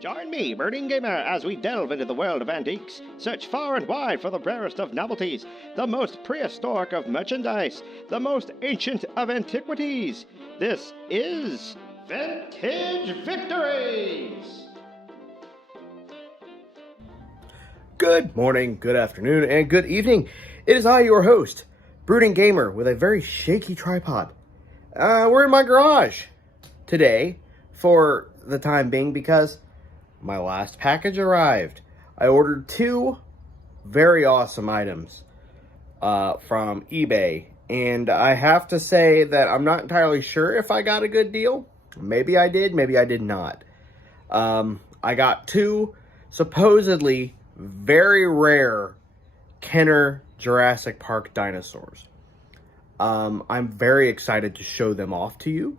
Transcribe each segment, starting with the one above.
Join me, Birding Gamer, as we delve into the world of antiques, search far and wide for the rarest of novelties, the most prehistoric of merchandise, the most ancient of antiquities. This is Vintage Victories! Good morning, good afternoon, and good evening. It is I, your host, Brooding Gamer, with a very shaky tripod. We're in my garage today for the time being because my last package arrived. I ordered two very awesome items from eBay, and I have to say that I'm not entirely sure if I got a good deal. Maybe I did, maybe I did not. I got two supposedly very rare Kenner Jurassic Park dinosaurs. I'm very excited to show them off to you.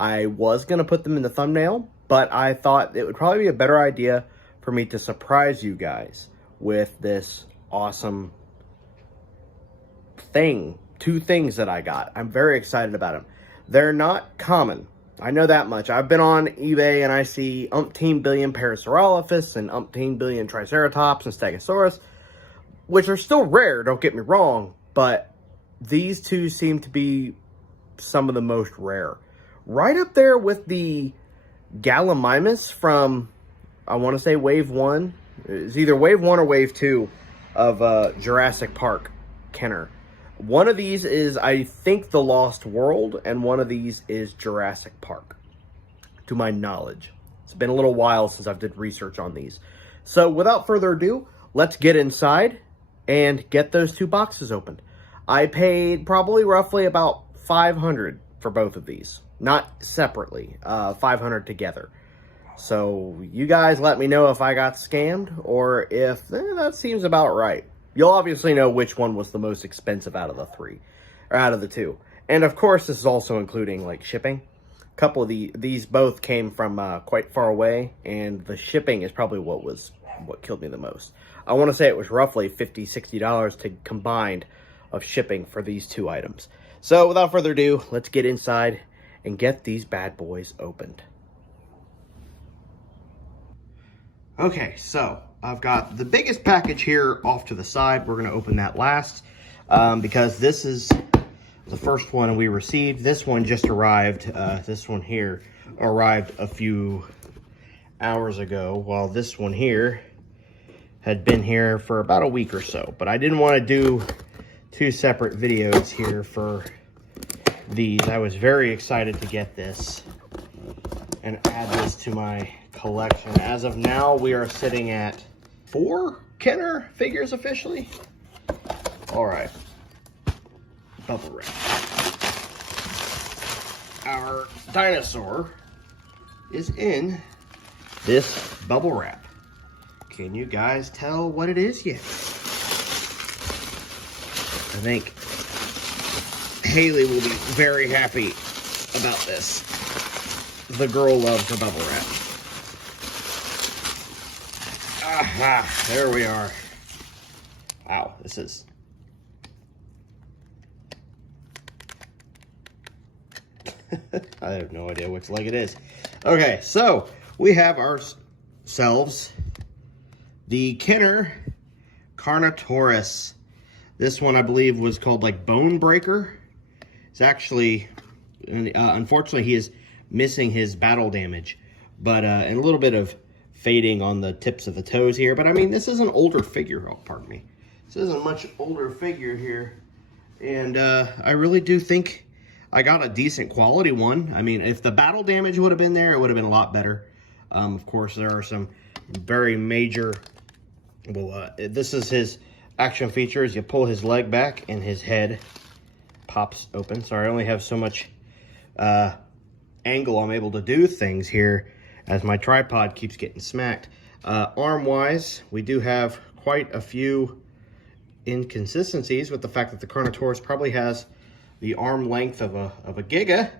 I was going to put them in the thumbnail, but I thought it would probably be a better idea for me to surprise you guys with this awesome thing. Two things that I got. I'm very excited about them. They're not common. I know that much. I've been on eBay and I see umpteen billion Parasaurolophus and umpteen billion Triceratops and Stegosaurus, which are still rare, don't get me wrong, but these two seem to be some of the most rare. Right up there with the Gallimimus from, I want to say Wave 1. It's either Wave 1 or Wave 2 of Jurassic Park Kenner. One of these is, I think, The Lost World, and one of these is Jurassic Park, to my knowledge. It's been a little while since I've did research on these. So, without further ado, let's get inside and get those two boxes opened. I paid probably roughly about $500 for both of these. Not separately, $500 together. So, you guys let me know if I got scammed, or if that seems about right. You'll obviously know which one was the most expensive out of the three, or out of the two. And of course, this is also including like shipping. A couple of these both came from quite far away, and the shipping is probably what killed me the most. I want to say it was roughly $50, $60 to combined of shipping for these two items. So without further ado, let's get inside and get these bad boys opened. Okay, so I've got the biggest package here off to the side. We're going to open that last because this is the first one we received. This one just arrived. This one here arrived a few hours ago, while this one here had been here for about a week or so. But I didn't want to do two separate videos here for these. I was very excited to get this and add this to my collection. As of now, we are sitting at 4 Kenner figures officially. All right, bubble wrap. Our dinosaur is in this bubble wrap. Can you guys tell what it is yet? I think Haley will be very happy about this. The girl loves her bubble wrap. Aha, there we are. Wow, this is... I have no idea which leg it is. Okay, so we have ourselves the Kenner Carnotaurus. This one, I believe, was called like Bone Breaker. It's actually, unfortunately, he is missing his battle damage, but and a little bit of fading on the tips of the toes here. But I mean, this is an older figure. Oh, pardon me. This is a much older figure here, and I really do think I got a decent quality one. I mean, if the battle damage would have been there, it would have been a lot better. Of course, there are some very major. Well, this is his action features. You pull his leg back, and his head pops open. Sorry, I only have so much angle I'm able to do things here as my tripod keeps getting smacked. Arm-wise, we do have quite a few inconsistencies with the fact that the Carnotaurus probably has the arm length of a Giga,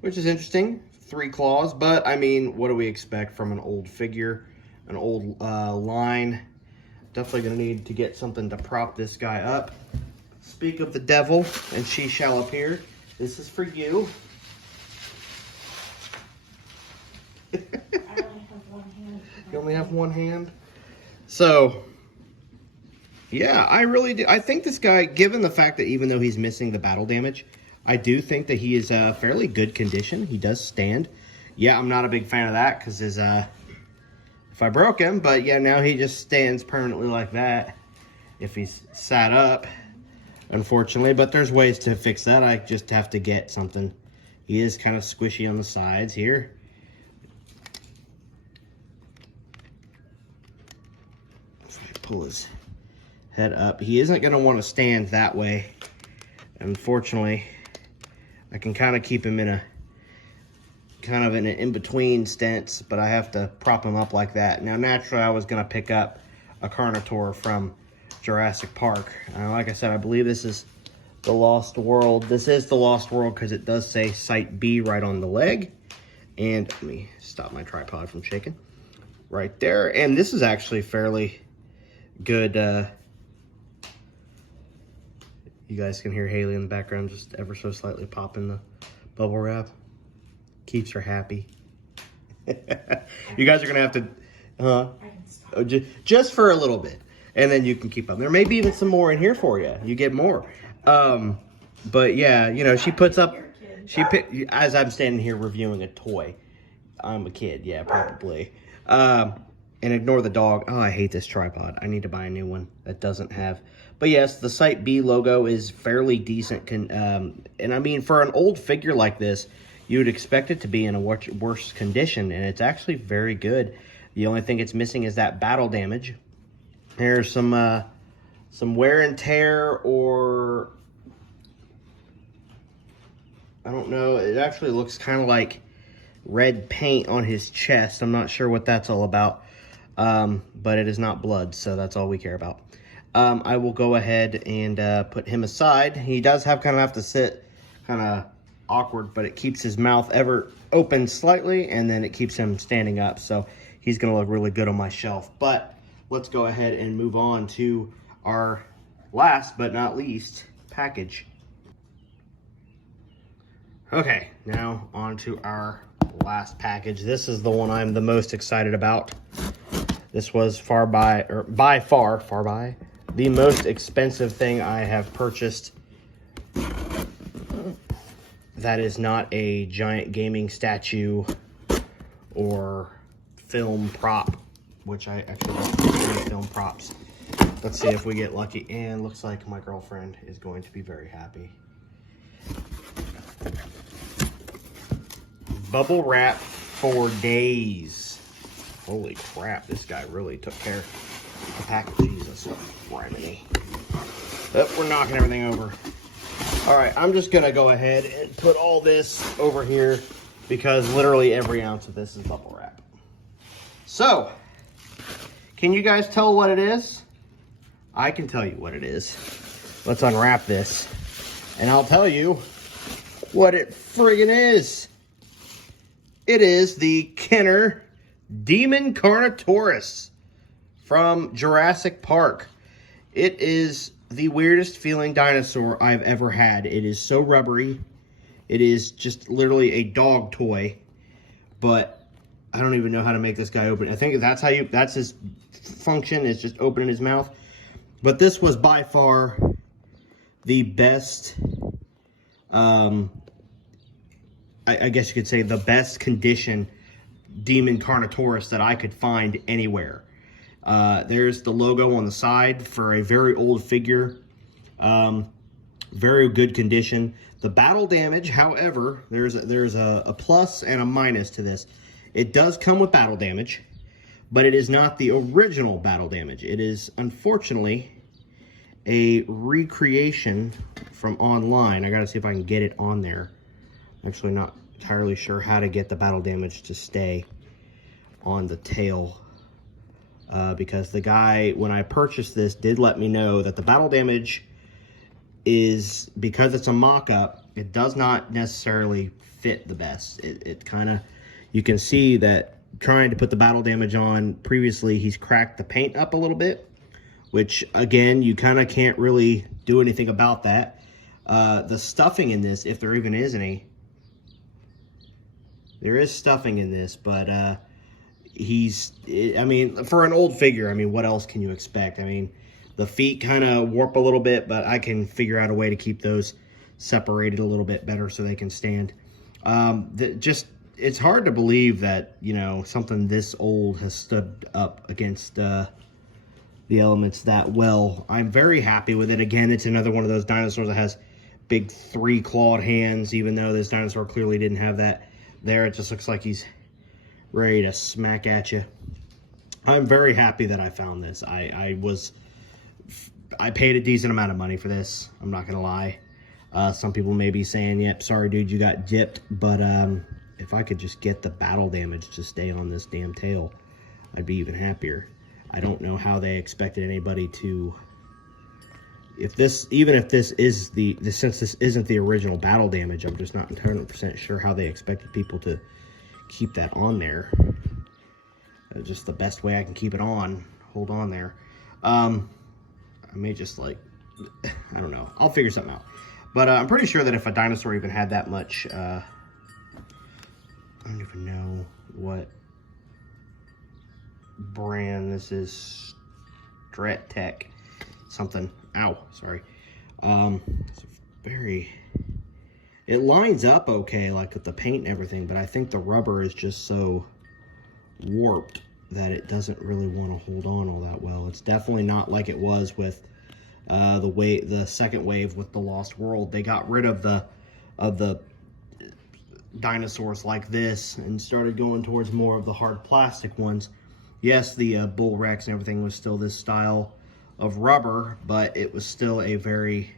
which is interesting. 3 claws, but I mean, what do we expect from an old figure, an old line? Definitely gonna need to get something to prop this guy up. Speak of the devil, and she shall appear. This is for you. one hand. So, yeah, I really do. I think this guy, given the fact that even though he's missing the battle damage, I do think that he is fairly good condition. He does stand. Yeah, I'm not a big fan of that because if I broke him, but yeah, now he just stands permanently like that if he's sat up, unfortunately. But there's ways to fix that. I just have to get something. He is kind of squishy on the sides here. If I pull his head up, he isn't going to want to stand that way. Unfortunately, I can kind of keep him in a an in-between stance, but I have to prop him up like that. Now, naturally, I was going to pick up a carnotaur from Jurassic Park. Like I said, I believe this is the Lost World. This is the Lost World because it does say Site B right on the leg. And let me stop my tripod from shaking. Right there. And this is actually fairly good. You guys can hear Haley in the background just ever so slightly popping the bubble wrap. Keeps her happy. You guys are going to have to, just for a little bit. And then you can keep up. There may be even some more in here for you. You get more. But yeah, you know, she puts up, as I'm standing here reviewing a toy. I'm a kid, yeah, probably. And ignore the dog. Oh, I hate this tripod. I need to buy a new one that doesn't have. But yes, the Site B logo is fairly decent. And I mean, for an old figure like this, you would expect it to be in a worse condition, and it's actually very good. The only thing it's missing is that battle damage. There's some wear and tear, or I don't know. It actually looks kind of like red paint on his chest. I'm not sure what that's all about, but it is not blood, so that's all we care about. I will go ahead and put him aside. He does have to sit kind of awkward, but it keeps his mouth ever open slightly, and then it keeps him standing up, so he's gonna look really good on my shelf. But let's go ahead and move on to our last but not least package. Okay, now on to our last package. This is the one I'm the most excited about. This was by far the most expensive thing I have purchased. That is not a giant gaming statue or film prop, which I actually love film props. Let's see if we get lucky. And looks like my girlfriend is going to be very happy. Bubble wrap for days. Holy crap, this guy really took care of the package. Jesus, criminy. Oh, we're knocking everything over. All right, I'm just gonna go ahead and put all this over here because literally every ounce of this is bubble wrap. So, can you guys tell what it is? I can tell you what it is. Let's unwrap this, and I'll tell you what it friggin' is. It is the Kenner Demon Carnotaurus from Jurassic Park. It is the weirdest feeling dinosaur I've ever had. It is so rubbery. It is just literally a dog toy, but I don't even know how to make this guy open. I think that's his function, is just opening his mouth. But this was by far the best, I guess you could say the best condition Demon Carnotaurus that I could find anywhere. There's the logo on the side for a very old figure. Very good condition. The battle damage, however, there's a plus and a minus to this. It does come with battle damage, but it is not the original battle damage. It is, unfortunately, a recreation from online. I gotta see if I can get it on there. I'm actually not entirely sure how to get the battle damage to stay on the tail. Because the guy, when I purchased this, did let me know that the battle damage is, because it's a mock-up, it does not necessarily fit the best. It kind of, you can see that trying to put the battle damage on previously, he's cracked the paint up a little bit, which, again, you kind of can't really do anything about that. The stuffing in this, if there even is any, there is stuffing in this, but I mean, for an old figure, I mean, what else can you expect? I mean, the feet kind of warp a little bit, but I can figure out a way to keep those separated a little bit better so they can stand. It's hard to believe that, you know, something this old has stood up against the elements that well. I'm very happy with it. Again, it's another one of those dinosaurs that has big 3-clawed hands, even though this dinosaur clearly didn't have that there. It just looks like he's ready to smack at you. I'm very happy that I found this. I paid a decent amount of money for this. I'm not gonna lie. Some people may be saying, yep, sorry dude, you got gypped, but if I could just get the battle damage to stay on this damn tail, I'd be even happier. I don't know how they expected anybody to, even if this is since this isn't the original battle damage, I'm just not 100% sure how they expected people to keep that on there. Just the best way I can keep it on, hold on there. I may just like, I don't know, I'll figure something out. But I'm pretty sure that if a dinosaur even had that much, I don't even know what brand this is, Strat Tech something. Ow, sorry. It's it lines up okay, like with the paint and everything, but I think the rubber is just so warped that it doesn't really want to hold on all that well. It's definitely not like it was with the second wave with the Lost World. They got rid of the dinosaurs like this and started going towards more of the hard plastic ones. Yes, the Bull Rex and everything was still this style of rubber, but it was still a very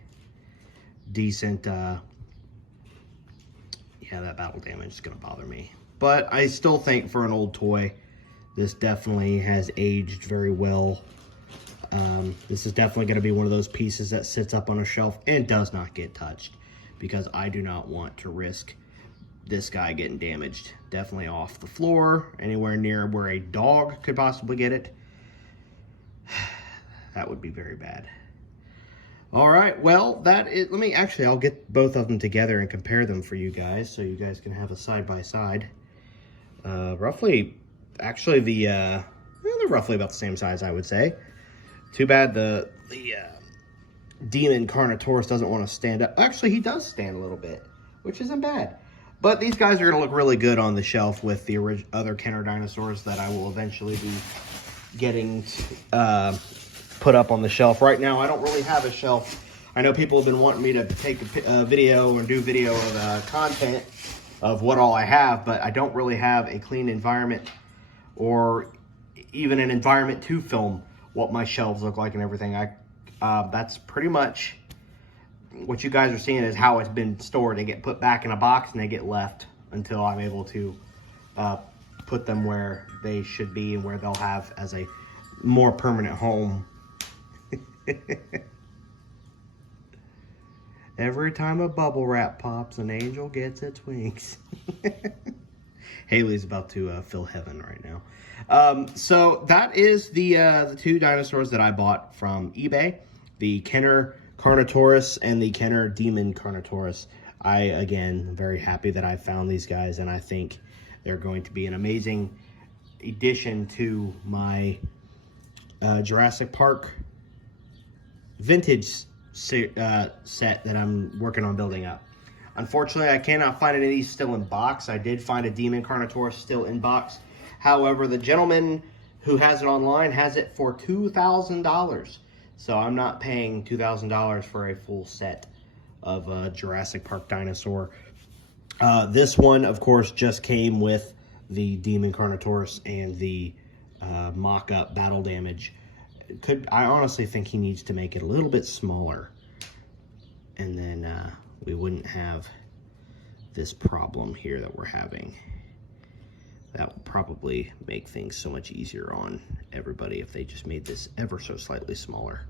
decent, yeah, that battle damage is going to bother me. But I still think for an old toy, this definitely has aged very well. This is definitely going to be one of those pieces that sits up on a shelf and does not get touched, because I do not want to risk this guy getting damaged. Definitely off the floor, anywhere near where a dog could possibly get it. That would be very bad. All right, well, I'll get both of them together and compare them for you guys so you guys can have a side-by-side. Roughly, actually, they're roughly about the same size, I would say. Too bad the demon Carnotaurus doesn't want to stand up. Actually, he does stand a little bit, which isn't bad. But these guys are going to look really good on the shelf with the other Kenner dinosaurs that I will eventually be getting put up on the shelf. Right now, I don't really have a shelf. I know people have been wanting me to take a video or do video of content of what all I have, but I don't really have a clean environment or even an environment to film what my shelves look like and everything. That's pretty much what you guys are seeing is how it's been stored. They get put back in a box and they get left until I'm able to put them where they should be and where they'll have as a more permanent home. Every time a bubble wrap pops, an angel gets its wings. Haley's about to feel heaven right now. So that is the two dinosaurs that I bought from eBay. The Kenner Carnotaurus and the Kenner Demon Carnotaurus. Again, I'm very happy that I found these guys, and I think they're going to be an amazing addition to my Jurassic Park vintage set that I'm working on building up. Unfortunately, I cannot find any of these still in box. I did find a Demon Carnotaurus still in box. However, the gentleman who has it online has it for $2,000. So I'm not paying $2,000 for a full set of Jurassic Park dinosaur. This one, of course, just came with the Demon Carnotaurus and the mock-up battle damage. I honestly think he needs to make it a little bit smaller, and then we wouldn't have this problem here that we're having. That would probably make things so much easier on everybody if they just made this ever so slightly smaller.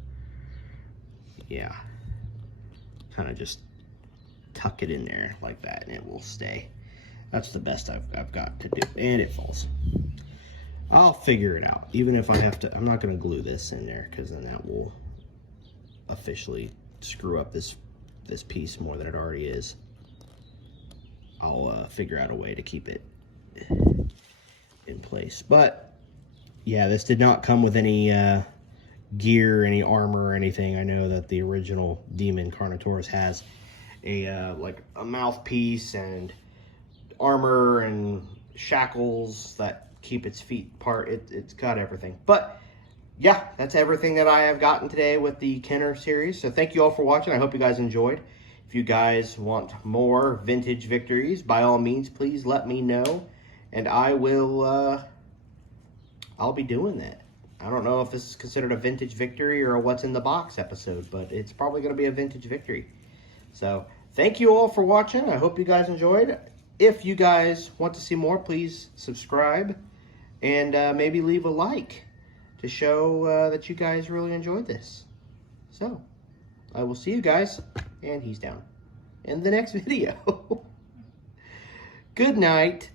Yeah, kind of just tuck it in there like that and it will stay. That's the best I've got to do, and it falls. I'll figure it out. Even if I have to, I'm not going to glue this in there because then that will officially screw up this piece more than it already is. I'll figure out a way to keep it in place. But yeah, this did not come with any gear, any armor or anything. I know that the original Demon Carnotaurus has a like a mouthpiece and armor and shackles that keep its feet apart. It's got everything. But yeah, that's everything that I have gotten today with the Kenner series. So thank you all for watching. I hope you guys enjoyed. If you guys want more vintage victories, by all means, please let me know, and I will I'll be doing that. I don't know if this is considered a vintage victory or a what's in the box episode, but it's probably going to be a vintage victory. So thank you all for watching. I hope you guys enjoyed. If you guys want to see more, please subscribe and maybe leave a like to show that you guys really enjoyed this. So I will see you guys, and he's down, in the next video. Good night.